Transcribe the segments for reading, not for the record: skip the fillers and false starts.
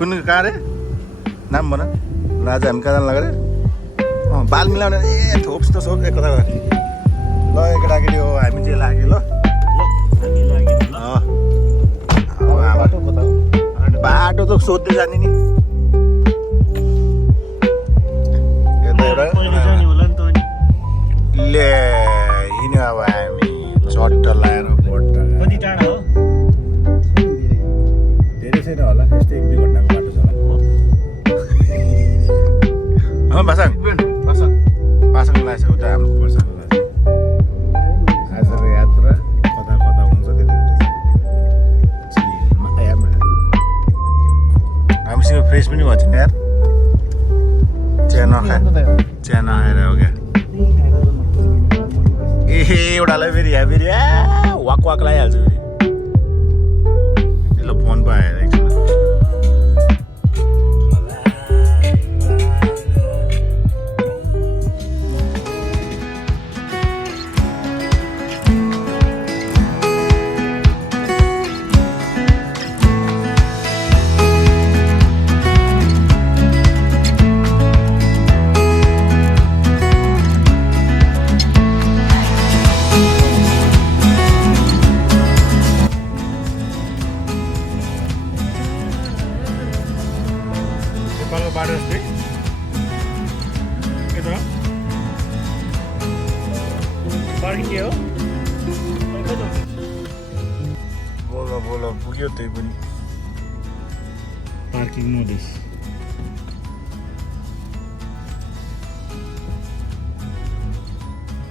कुन कहाँ रे नाम भन राजा हामी कहाँ जानु लाग्यो रे बाल मिलाउने ए थोप्स त सोप एक कता ल केटाकेटी हो हामी चाहिँ लाग्यो ल बाटो त सोध्दै जाने नि ले हिँड्यो अब हामी चट्ट लगाएर कति टाढा हो धेरै छैन होला यस्तै 1-2 घन्टाको बाटो छ होला पासाङ लाग्छ उता हाम्रो पर्छ आजको यात्रा कता कता हुन्छ त्यति हामीसँग फ्रेस पनि भएको छैन यार चिया नखाएर हो क्या ए एउटालाई फेरि वाक लगाइहाल्छु फेरि ल फोन पो आएर एकछिन नेपालको बाटो जस्तै के त पार्किङ के हो बोल पुग्यो त्यही पनि पार्किङ नोटिस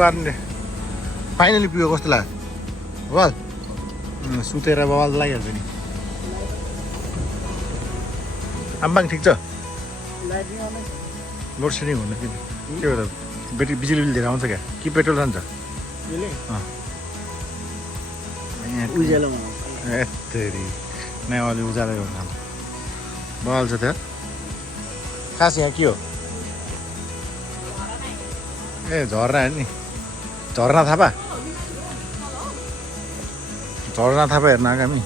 मार्ने फाइनली पुग्यो कस्तो लाग्यो बल सुतेर बवाल लागिहाल्छ नि आम्बाङ ठिक छ लोड सेडिङ हुनु किन के हो त ब्याट्री बिजुली बिल धेरै आउँछ क्या कि पेट्रोल जान्छ यत्तेरी नै अलि उज्यालो गर्नु बवाल छ त्यहाँ खास यहाँ के हो ए झर्ना हेर्ने झर्ना थापा हेर्न आएको हामी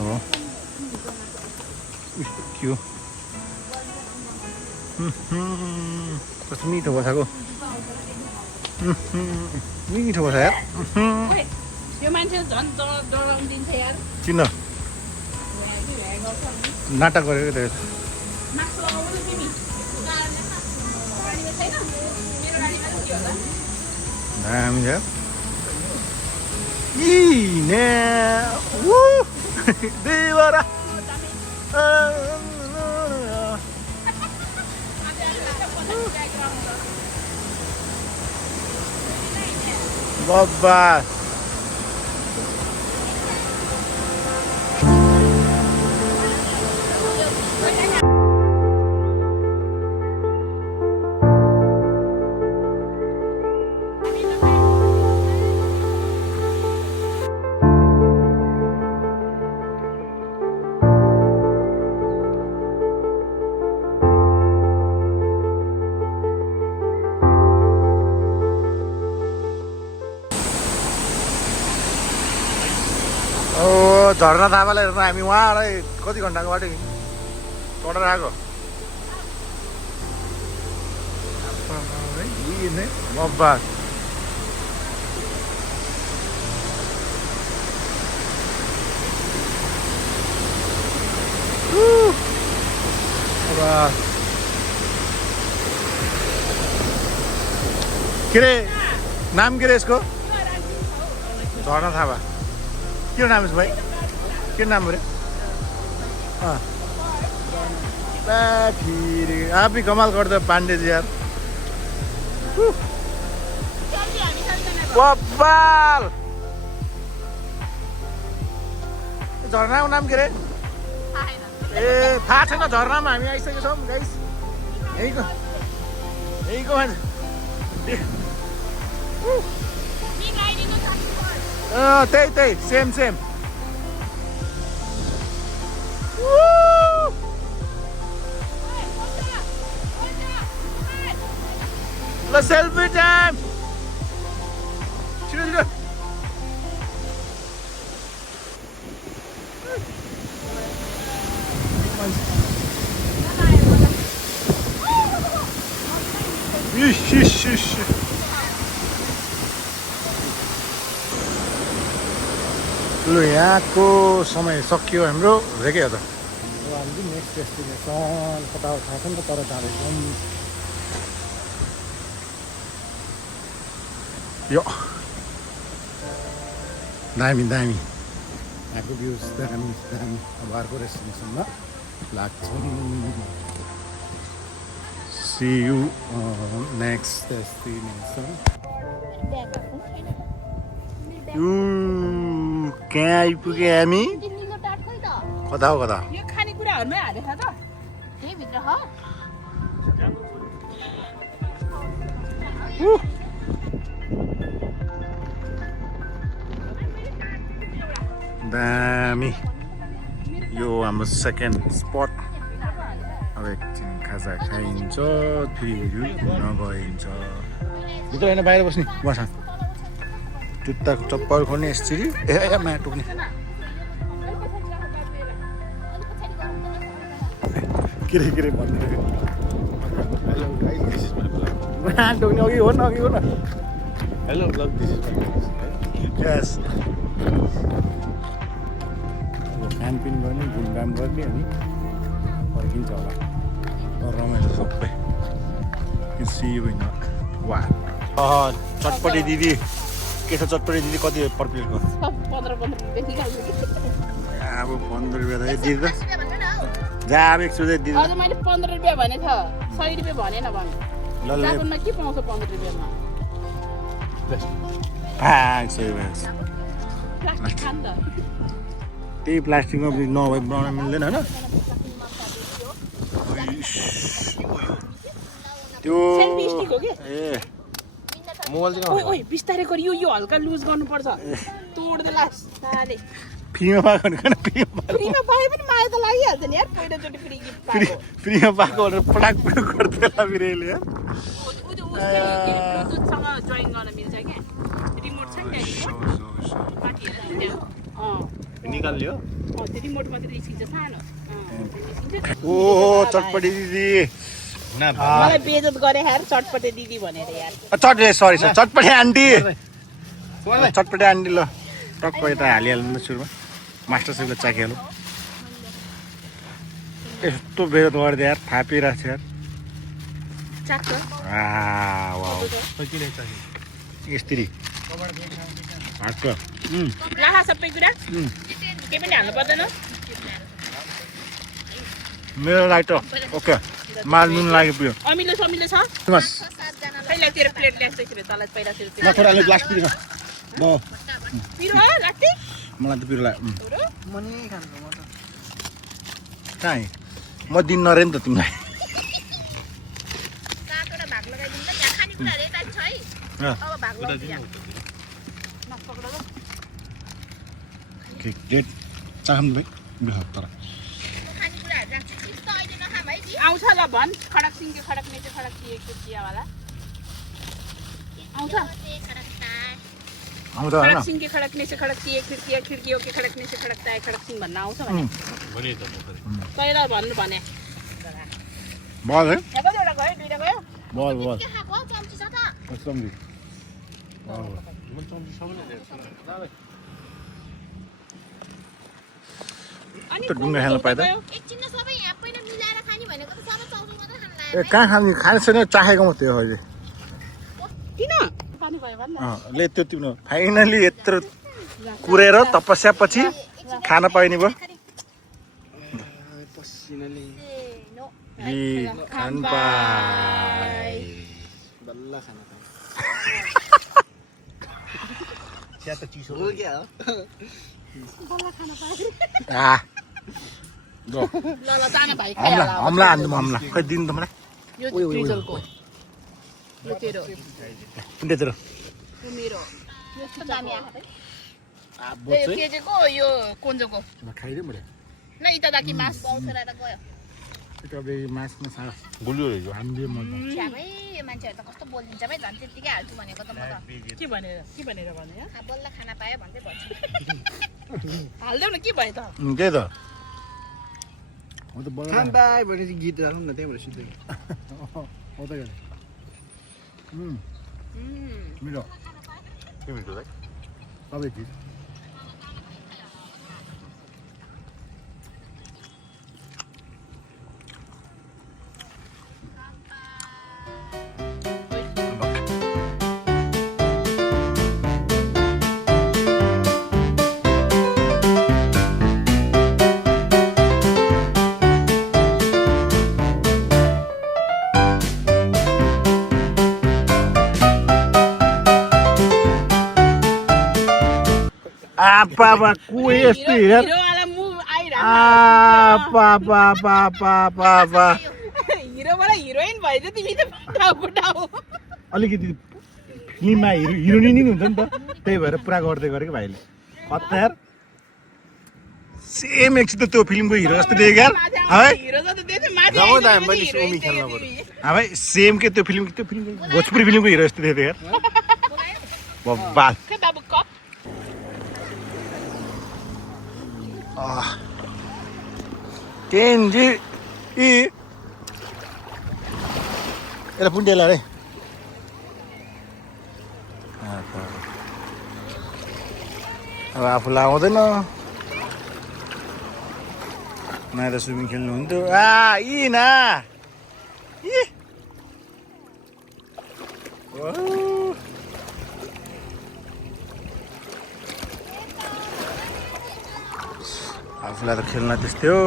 हो के हो कस्तो मिठो बसाएको मिठो बसा यार यो मान्छे झन् डराउँदिन्छ यार चिन्न नाटक गरेको त्यो मास्क लगाउनु न तिमी गाडीमा छैन मेरो गाडीमा के होला दामी छ ने देवरा बाबा झर्ना थापालाई हेर्न हामी उहाँलाई कति घन्टाको बाटो चढेर आएको बब्बा के रे नाम के रे यसको झर्ना थापा के नाम है भाइ के नाम रे आप ही कमाल कर दो पांडे जी यार बब्बाल झर्नाको नाम के रे ए थाहा छैन झर्नामा हामी आइसकेको छौँ गाइस यहीको मान्छे त्यही सेम ल सेल्फी टाइम छिटो लु यहाँको समय सकियो हाम्रो रेके हो त हामी नेक्स्ट डेस्टिनेसन कता हो थाहा छैन तर जाँदैछौँ यो दामी दामी यहाँको भ्युज दामी दामी अब अर्को डेस्टिनेसनमा लाग्छौँ सी यु नेक्स्ट डेस्टिनेसन कहाँ आइपुगे हामी निलो टाट खोइ त कता हो कता यो खानेकुराहरुमै हालेछ त त्यही भित्र हो दामी यो हाम्रो सेकेन्ड स्पट अब एकछिन खाजा खाइन्छ फेरि नगइन्छ भित्र होइन बाहिर बस्ने बसा जुत्ताको चप्पल खोल्ने यसरी ए मा टोक्ने के रे भन्नु टोक्ने अघि हो न हेलो ब्लग दिस इज यस खानपिन गर्ने घुमघाम गर्ने अनि फर्किन्छ होला रमाइलो सबै होइन वा चटपटे दिदी के छ चटपटे दिदी कति पर प्लेटको 15 रुपैयाँ निकाल्नु अब 15 रुपियाँ त दिदी त जा अब 100 दिदी अझ मैले 15 रुपैयाँ भने छ 100 रुपैयाँ भनेन भन्नु ल जापानमा के पाउँछ 15 रुपैयाँमा प्लास्टिक खान त त्यही प्लास्टिकमा नभए बनाउन मिल्दैन होइन त्यो सेन्टिस्टिक हो के ए मोबाइल चाहिँ ओइ बिस्तारै गरी यो हल्का लुज गर्नुपर्छ तोड्दै लास साले फ्रीमा पाएको भने फ्रीमा पाए पनि माया त लागिहाल्छ नि यार पहिलोचोटि फ्री गिफ्ट पाएको फ्रीमा पाएको भनेर पटाक पटाक गर्दै होला फेरि यसले यार ब्लुटुथसँग जोइन गर्न मिल्छ क्या रिमोट छ नि माथि निकाल्यो त्यो रिमोट मात्रै निस्किन्छ सानो ओ चटपटी दिदी मलाई बेइज्जत गरे यार चटपटे दिदी भनेर यार सरी चटपटी आन्टी चटपटी आन्टी ल टक्क यता हालिहाल्नु सुरुमा मास्टर सेफले चाखिहाल्नु यस्तो बेइज्जत गरिदियो यार थापिरहेको छ यार चाख्छ यस्तरी हाटक लाहा सबै कुरा के पनि हाल्नु पर्दैन मेरो लाइट ओके माल नुन लाग्यो पुग्यो अमिलो समिलो छ बस पहिला तेरो प्लेट ल्याएको थियो तँलाई पहिला तेरो ल थोडा अलिक ग्लास पिरो पिरो हो लाग्थ्यो मलाई त पिरो लाग्यो कहाँ म दिन्न अरे नि त तिमीलाई काकोडा भाग लगाइदिनु त यहाँ खानेकुराहरू यता छ है अब भाग लगाइदिनु डेट चाहनु भाइ तर आउँछ ल भन् खडक सिङ्गे खडक नेचे खडक दिएको चियावाला आउँछ आउँछ होइन खडक सिङ्गे खडक नेचे खडक दिए खिड्की खिड्की ओके खडक नेचे खडक ताए खडक सिङ भन्न आउँछ भने तैँलाई भन्नु भने बल है यहाँ कतिवटा गयो दुईवटा गयो बल चम्ची छ त त्यो ढुङ्गा खेल्न पाइँदा एकछिन सबै यहाँ पहिला मिलाएर खाने भनेको त सबै चौधो मात्रै खान ए कहाँ खाने छैन चाहेको म त्यो अहिले किन पानी भयो भन्न ले त्यो तिम्रो फाइनली यत्रो कुरेर तपस्या पछि खान पाइने भयो खान पाए बल्ल खान चिया त चिसो हो क्या हो ल ल जान भाइ हमला हान्दिउँ हमला खै दिनु त मलाई यो फ्रिजरको यो तेरो कुन तेरो यो मेरो यस्तो दामी आएको यो केजेको यो कोन्जोको खाइदिउँ मैले ल इता दाकी मास बाउसराएर गयो तपाईँ मासमा सास गुलियो रहेछ हामीले मन छ्यामै यो मान्छेहरू त कस्तो बोलिदिन्छ भाइ झन् त्यत्तिकै हाल्छु भनेको त म त के भनेर भने बल्ल खाना पायो भन्दै भन्छु हाल्देऊ न के भयो त त्यही त हो त बल्ल खान पाए भनेपछि गीत राखौँ न त्यहीँबाट सिधै हो त मिठो के मिठो भाइ सबै चिज आप्पा को यस्तो हेर हिरोवाला मुभ आइरहेको आप्पा हिरोबाट हिरोइन भएछ तिमी त फटाउ अलिकति फिल्ममा हिरोइन नि हुन्छ नि त त्यही भएर पुरा गर्दै गरेको भाइले हतार सेम एकसित त्यो फिल्मको हिरो जस्तो देख्यो यार है हिरो जस्तो देख्छ माथि जाउँ न आइसकेपछि मैले हिरोइन सुमी खेल्न देख्यो पर्यो। तिमी। भाइ सेम के त्यो फिल्म भोजपुरी फिल्मको हिरो जस्तो देख्यो यार बब्बाल खै बाबु कप केन्जी यसलाई पुन्टेला रे अब आफूलाई आउँदैन नयाँ त स्विमिङ खेल्नु हुन्थ्यो ना आफूलाई त खेल्न त्यस्तै हो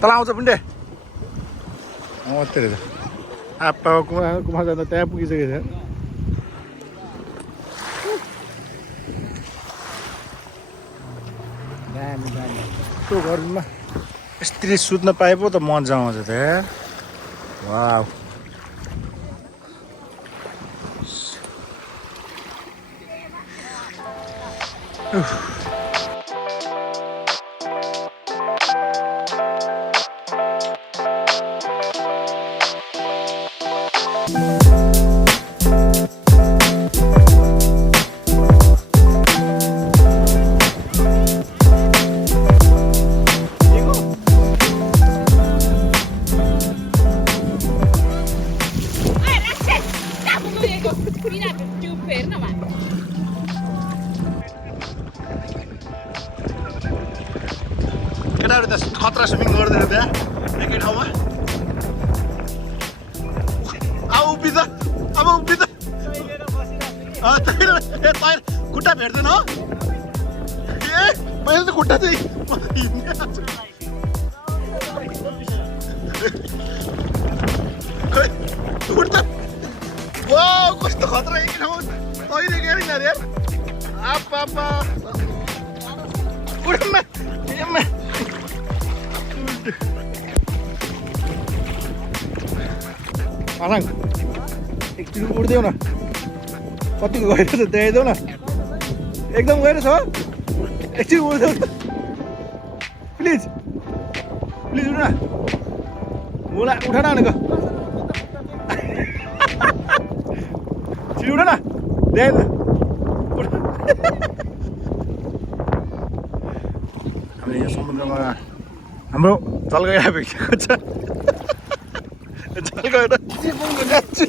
तल आउँछ पुन्टे त्यही रहेछ आप्पा कुमा जाँदा त्यहाँ पुगिसकेको छ दामी दामी त्यो गर्मीमा यसरी सुत्न पाए पो त मजा आउँछ त यार वाउ केटाहरू त खतरा स्विमिङ गर्दैन त्यहाँ एकै ठाउँमा अब उभिन्छ खुट्टा भेट्दैन हो ए मैले त खुट्टा चाहिँ खुट्टा वा कस्तो खतरा एकै ठाउँमा तैरेको यार यार आप्पा उडम्मा अलाङ एकचोटि उड्देऊ न कतिको गएर छ देखाइदेऊ न एकदम गएर छ एकचोटि उड्देऊ न प्लिज उठ न उठ न भनेको छिटो उठ न देखाइद हामी यहाँ समुद्रमा हाम्रो जलगैरा भेटिएको छ जलगैरा चिपुङको जान्छु